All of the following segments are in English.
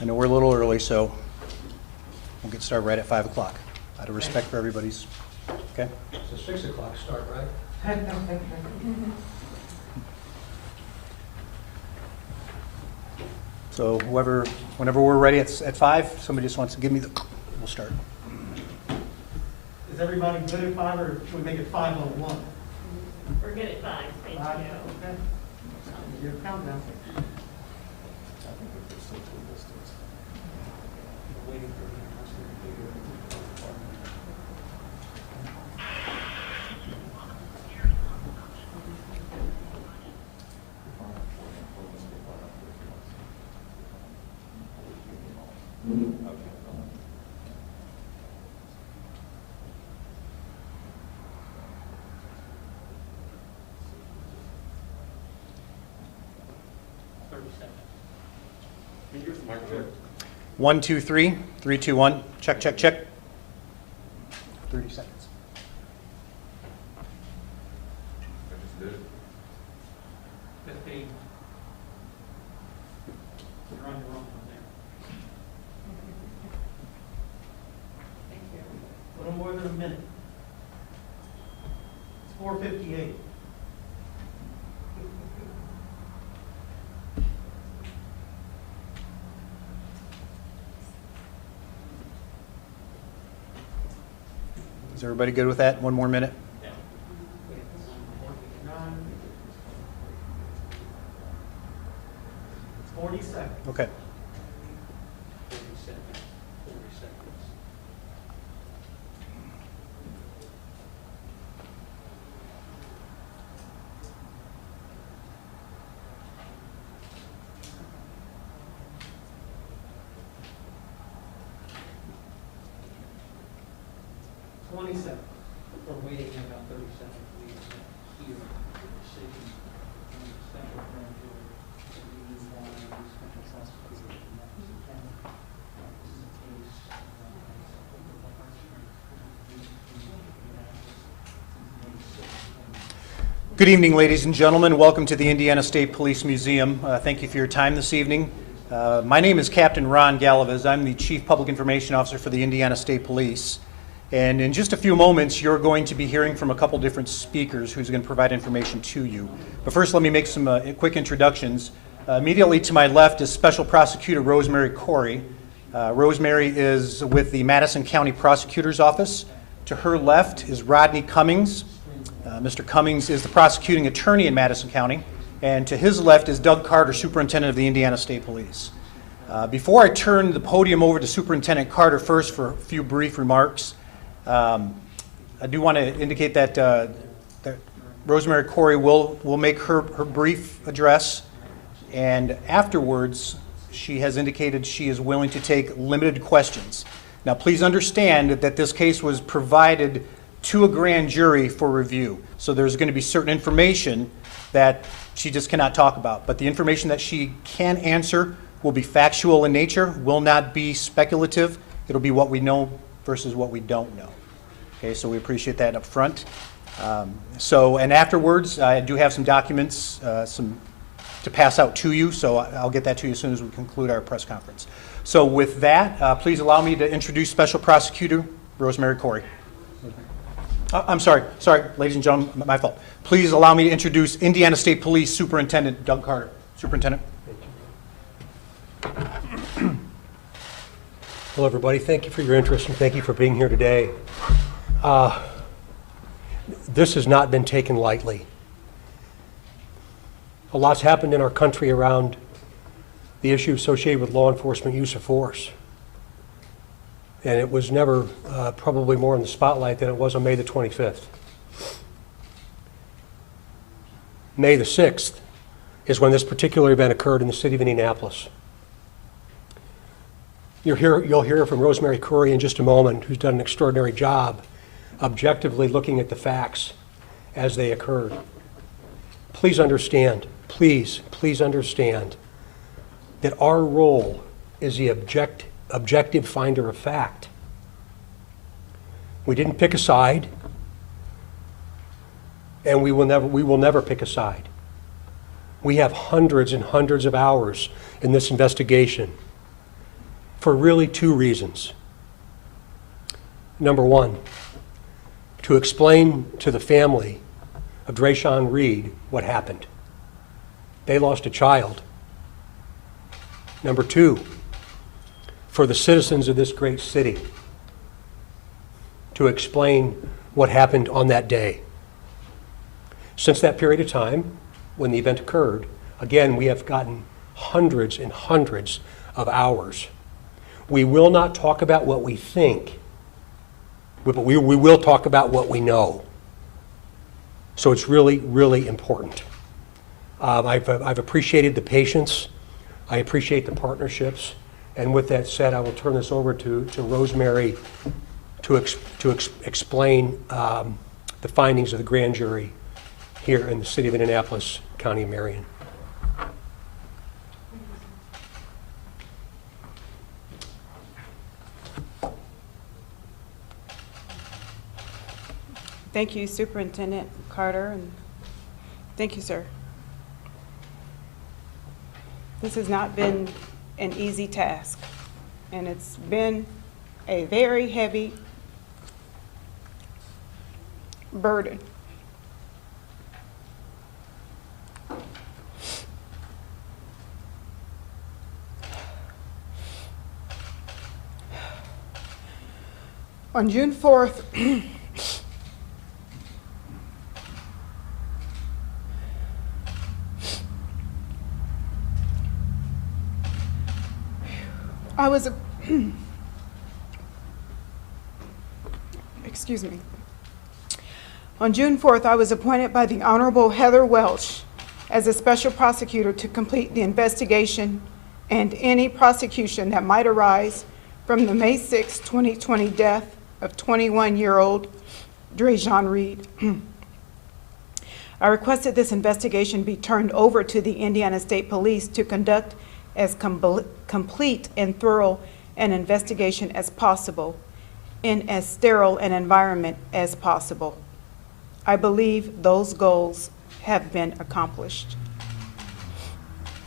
I know we're a little early, so we'll get started right at 5 o'clock, out of respect for everybody's, okay? It's a 6 o'clock start, right? So whenever we're ready at 5, somebody just wants to give me we'll start. Is everybody good at 5, or should we make it 5:01? We're good at 5, thank you. Okay. Your countdown. One, two, three. 3, 2, 1. Check, check, check. 30 seconds. I just did. 15. You're on your own from there. Thank you. A little more than a minute. It's 4:58. Is everybody good with that? One more minute? 40 seconds. Okay. 40 seconds. 40 seconds. We're waiting about 30 seconds. We hear decisions from the special grand jury. Special prosecutor. This is a case. Good evening, ladies and gentlemen. Welcome to the Indiana State Police Museum. Thank you for your time this evening. My name is Captain Ron Gallivan. I'm the Chief Public Information Officer for the Indiana State Police. And in just a few moments, you're going to be hearing from a couple different speakers who's going to provide information to you. But first, let me make some quick introductions. Immediately to my left is Special Prosecutor Rosemary Corey. Rosemary is with the Madison County Prosecutor's Office. To her left is Rodney Cummings. Mr. Cummings is the prosecuting attorney in Madison County. And to his left is Doug Carter, Superintendent of the Indiana State Police. Before I turn the podium over to Superintendent Carter first for a few brief remarks, I do want to indicate that Rosemary Corey will make her brief address, and afterwards she has indicated she is willing to take limited questions. Now please understand that this case was provided to a grand jury for review, so there's going to be certain information that she just cannot talk about, but the information that she can answer will be factual in nature, will not be speculative. It'll be what we know versus what we don't know. Okay, so we appreciate that up front. And afterwards, I do have some documents to pass out to you, so I'll get that to you as soon as we conclude our press conference. So with that, please allow me to introduce Special Prosecutor Rosemary Corey. I'm sorry, ladies and gentlemen, my fault. Please allow me to introduce Indiana State Police Superintendent Doug Carter. Superintendent. Hello, everybody. Thank you for your interest and thank you for being here today. This has not been taken lightly. A lot's happened in our country around the issue associated with law enforcement use of force. And it was never probably more in the spotlight than it was on May the 25th. May the 6th is when this particular event occurred in the city of Indianapolis. You'll hear from Rosemary Corey in just a moment, who's done an extraordinary job objectively looking at the facts as they occurred. Please understand, please understand that our role is the objective finder of fact. We didn't pick a side, and we will never pick a side. We have hundreds and hundreds of hours in this investigation. for really two reasons. Number one, to explain to the family of Drayshawn Reed what happened. They lost a child. Number two, for the citizens of this great city to explain what happened on that day. Since that period of time, when the event occurred, again, we have gotten hundreds and hundreds of hours. We will not talk about what we think, but we will talk about what we know. So it's really, really important. I've appreciated the patience. I appreciate the partnerships. And with that said, I will turn this over to Rosemary to explain the findings of the grand jury here in the city of Indianapolis, County of Marion. Thank you, Superintendent Carter, and thank you, sir. This has not been an easy task, and it's been a very heavy burden. On June 4th, excuse me. On June 4th, I was appointed by the Honorable Heather Welch as a special prosecutor to complete the investigation and any prosecution that might arise from the May 6, 2020 death of 21-year-old Drayshawn Reed. I requested this investigation be turned over to the Indiana State Police to conduct as complete and thorough an investigation as possible in as sterile an environment as possible. I believe those goals have been accomplished.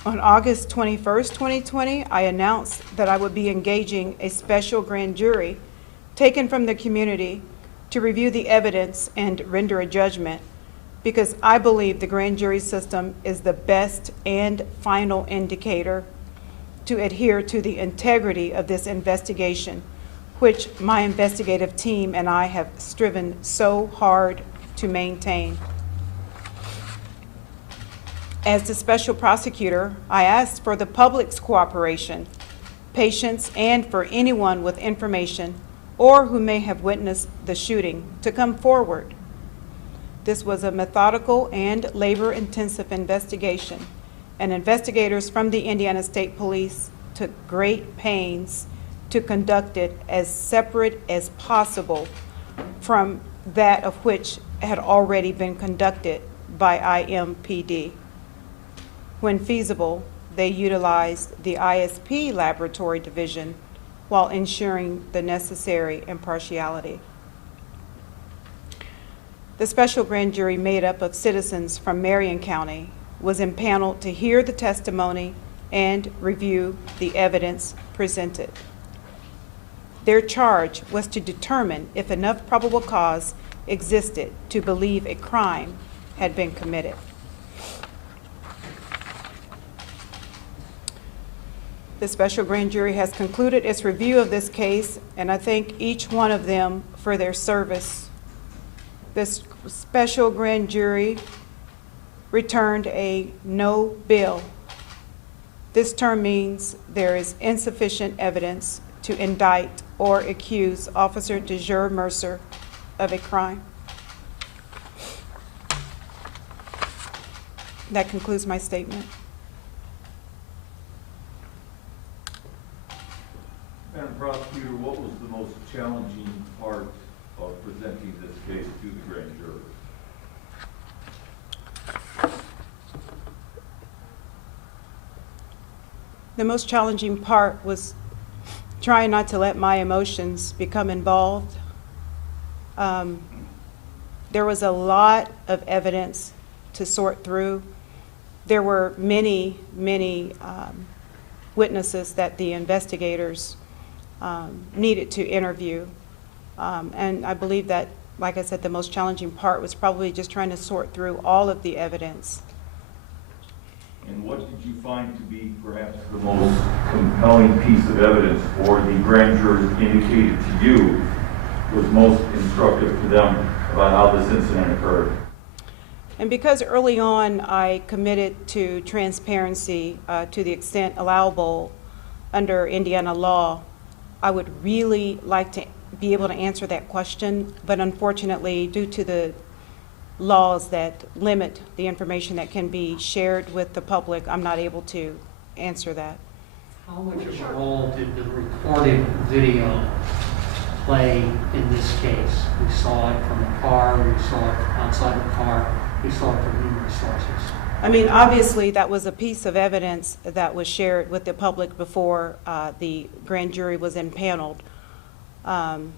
On August 21st, 2020, I announced that I would be engaging a special grand jury taken from the community to review the evidence and render a judgment, because I believe the grand jury system is the best and final indicator to adhere to the integrity of this investigation, which my investigative team and I have striven so hard to maintain. As the special prosecutor, I asked for the public's cooperation, patience, and for anyone with information or who may have witnessed the shooting to come forward. This was a methodical and labor-intensive investigation, and investigators from the Indiana State Police took great pains to conduct it as separate as possible from that of which had already been conducted by IMPD. When feasible, they utilized the ISP laboratory division while ensuring the necessary impartiality. The special grand jury, made up of citizens from Marion County, was impaneled to hear the testimony and review the evidence presented. Their charge was to determine if enough probable cause existed to believe a crime had been committed. The special grand jury has concluded its review of this case, and I thank each one of them for their service. This special grand jury returned a no bill. This term means there is insufficient evidence to indict or accuse Officer DeJure Mercer of a crime. That concludes my statement. Madam Prosecutor, what was the most challenging part of presenting this case to the grand jury? The most challenging part was trying not to let my emotions become involved. There was a lot of evidence to sort through. There were many witnesses that the investigators needed to interview. And I believe that, like I said, the most challenging part was probably just trying to sort through all of the evidence. And what did you find to be perhaps the most compelling piece of evidence, or the grand jurors indicated to you was most instructive to them about how this incident occurred? And because early on I committed to transparency to the extent allowable under Indiana law, I would really like to be able to answer that question, but unfortunately, due to the laws that limit the information that can be shared with the public, I'm not able to answer that. How much of a role did the recorded video play in this case? We saw it from the car, we saw it outside the car, we saw it from numerous sources. I mean, obviously, that was a piece of evidence that was shared with the public before the grand jury was impaneled. And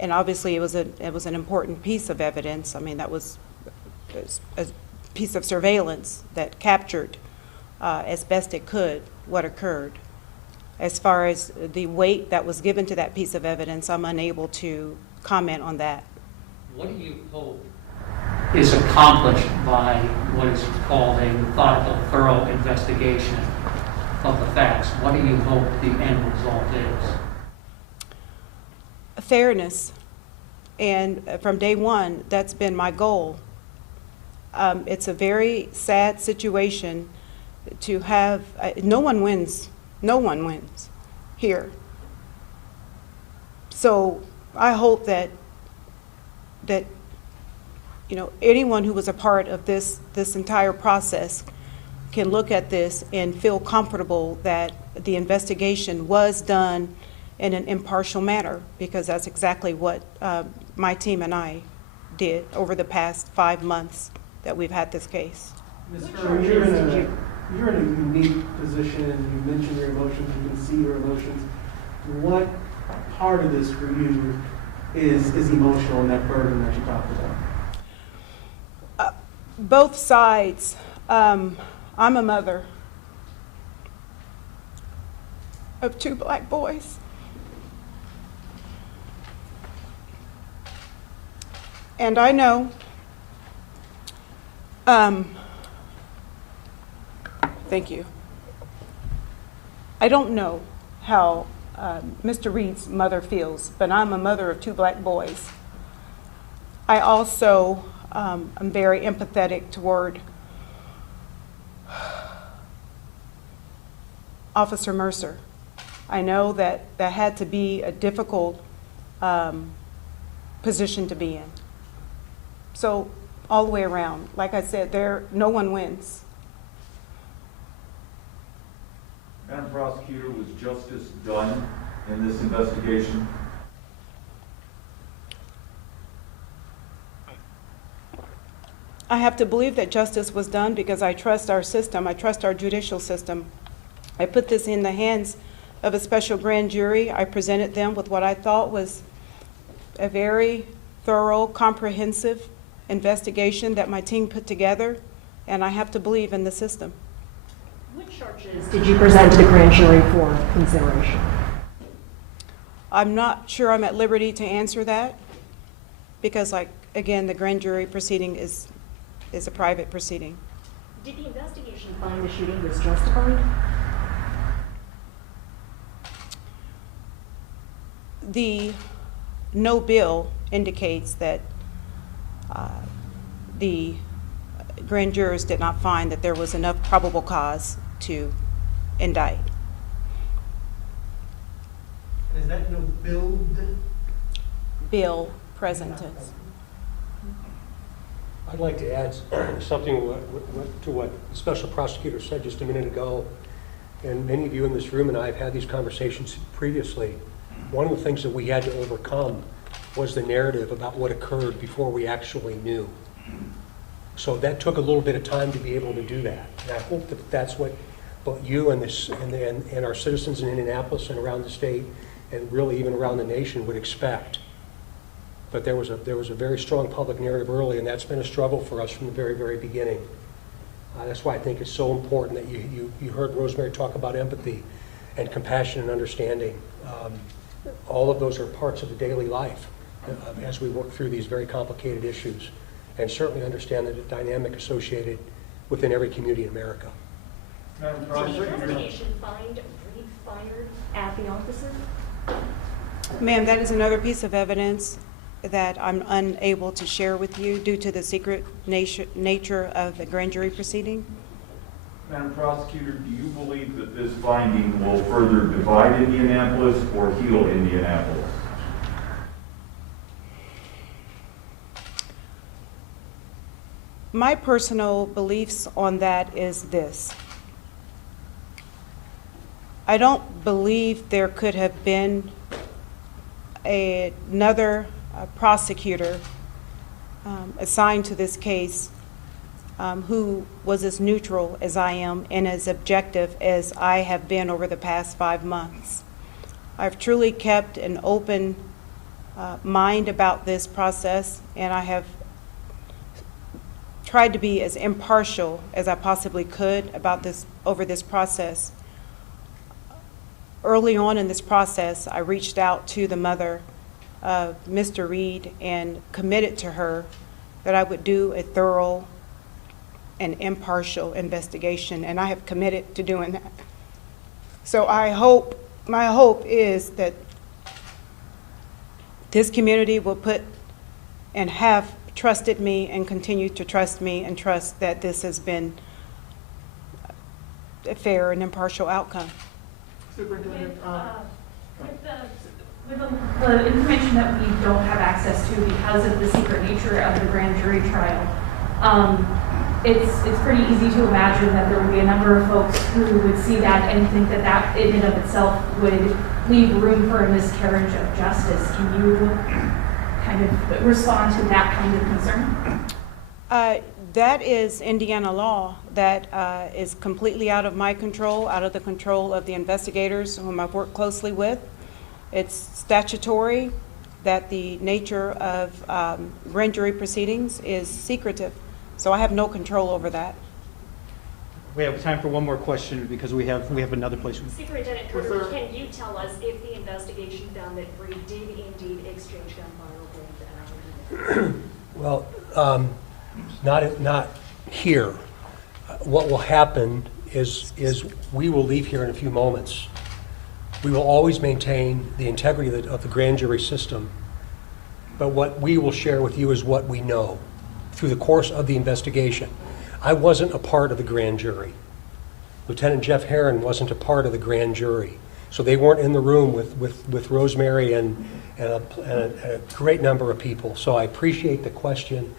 obviously, it was an important piece of evidence. I mean, that was a piece of surveillance that captured as best it could what occurred. As far as the weight that was given to that piece of evidence, I'm unable to comment on that. What do you hope is accomplished by what is called a methodical, thorough investigation of the facts? What do you hope the end result is? Fairness. And from day one, that's been my goal. It's a very sad situation to have, no one wins here. So I hope that you know, anyone who was a part of this entire process can look at this and feel comfortable that the investigation was done in an impartial manner, because that's exactly what my team and I did over the past 5 months that we've had this case. Ms. Kerr, you're in a unique position. You mentioned your emotions. You can see your emotions. What part of this for you is emotional and that burden that you talked about? Both sides. I'm a mother of 2 black boys. And I know, thank you. I don't know how Mr. Reed's mother feels, but I'm a mother of 2 black boys. I also am very empathetic toward Officer Mercer. I know that that had to be a difficult position to be in. So all the way around, like I said, no one wins. Madam Prosecutor, was justice done in this investigation? I have to believe that justice was done because I trust our system. I trust our judicial system. I put this in the hands of a special grand jury. I presented them with what I thought was a very thorough, comprehensive investigation that my team put together, and I have to believe in the system. What charges did you present to the grand jury for consideration? I'm not sure I'm at liberty to answer that because, like, again, the grand jury proceeding is a private proceeding. Did the investigation find the shooting was justified? The no bill indicates that the grand jurors did not find that there was enough probable cause to indict. Is that no Bill, present tense. I'd like to add something to what the special prosecutor said just a minute ago. And many of you in this room and I have had these conversations previously. One of the things that we had to overcome was the narrative about what occurred before we actually knew. So that took a little bit of time to be able to do that. And I hope that that's what both you and our citizens in Indianapolis and around the state and really even around the nation would expect. But there was a very strong public narrative early, and that's been a struggle for us from the very, very beginning. That's why I think it's so important that you heard Rosemary talk about empathy and compassion and understanding. All of those are parts of the daily life as we work through these very complicated issues, and certainly understand the dynamic associated within every community in America. Madam Did the Prosecutor, investigation fired at the officer? Ma'am, that is another piece of evidence that I'm unable to share with you due to the secret nature of the grand jury proceeding. Madam Prosecutor, do you believe that this finding will further divide Indianapolis or heal Indianapolis? My personal beliefs on that is this. I don't believe there could have been another prosecutor assigned to this case who was as neutral as I am and as objective as I have been over the past 5 months. I've truly kept an open mind about this process, and I have tried to be as impartial as I possibly could about over this process. Early on in this process, I reached out to the mother of Mr. Reed and committed to her that I would do a thorough and impartial investigation, and I have committed to doing that. So my hope is that this community will put and have trusted me and continue to trust me and trust that this has been a fair and impartial outcome. Superintendent, With the information that we don't have access to because of the secret nature of the grand jury trial, it's pretty easy to imagine that there would be a number of folks who would see that and think that that in and of itself would leave room for a miscarriage of justice. Can you kind of respond to that kind of concern? That is Indiana law that is completely out of my control, out of the control of the investigators whom I've worked closely with. It's statutory that the nature of grand jury proceedings is secretive, so I have no control over that. We have time for one more question because we have another place. Superintendent Carter, can you tell us if the investigation found that Reed did indeed exchange gunfire with Well, not here. What will happen is we will leave here in a few moments. We will always maintain the integrity of the grand jury system, but what we will share with you is what we know through the course of the investigation. I wasn't a part of the grand jury. Lieutenant Jeff Herron wasn't a part of the grand jury, so they weren't in the room with Rosemary and a great number of people. So I appreciate the question,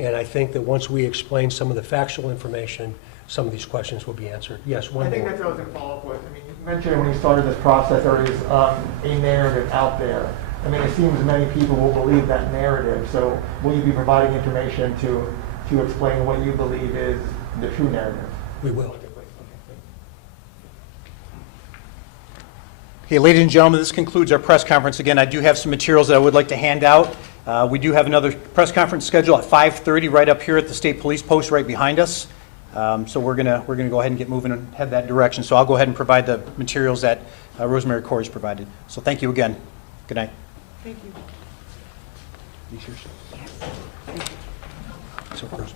and I think that once we explain some of the factual information, some of these questions will be answered. Yes, one I think more. that's what I was going to follow up with. I mean, you mentioned when you started this process there is a narrative out there. I mean, it seems many people will believe that narrative. So will you be providing information to explain what you believe is the true narrative? We will. Okay, ladies and gentlemen, this concludes our press conference. Again, I do have some materials that I would like to hand out. We do have another press conference scheduled at 5:30 right up here at the State Police Post right behind us. So we're gonna go ahead and get moving and head that direction. So I'll go ahead and provide the materials that Rosemary Corey's provided. So thank you again. Good night. Thank you. These yours? So Rosemary.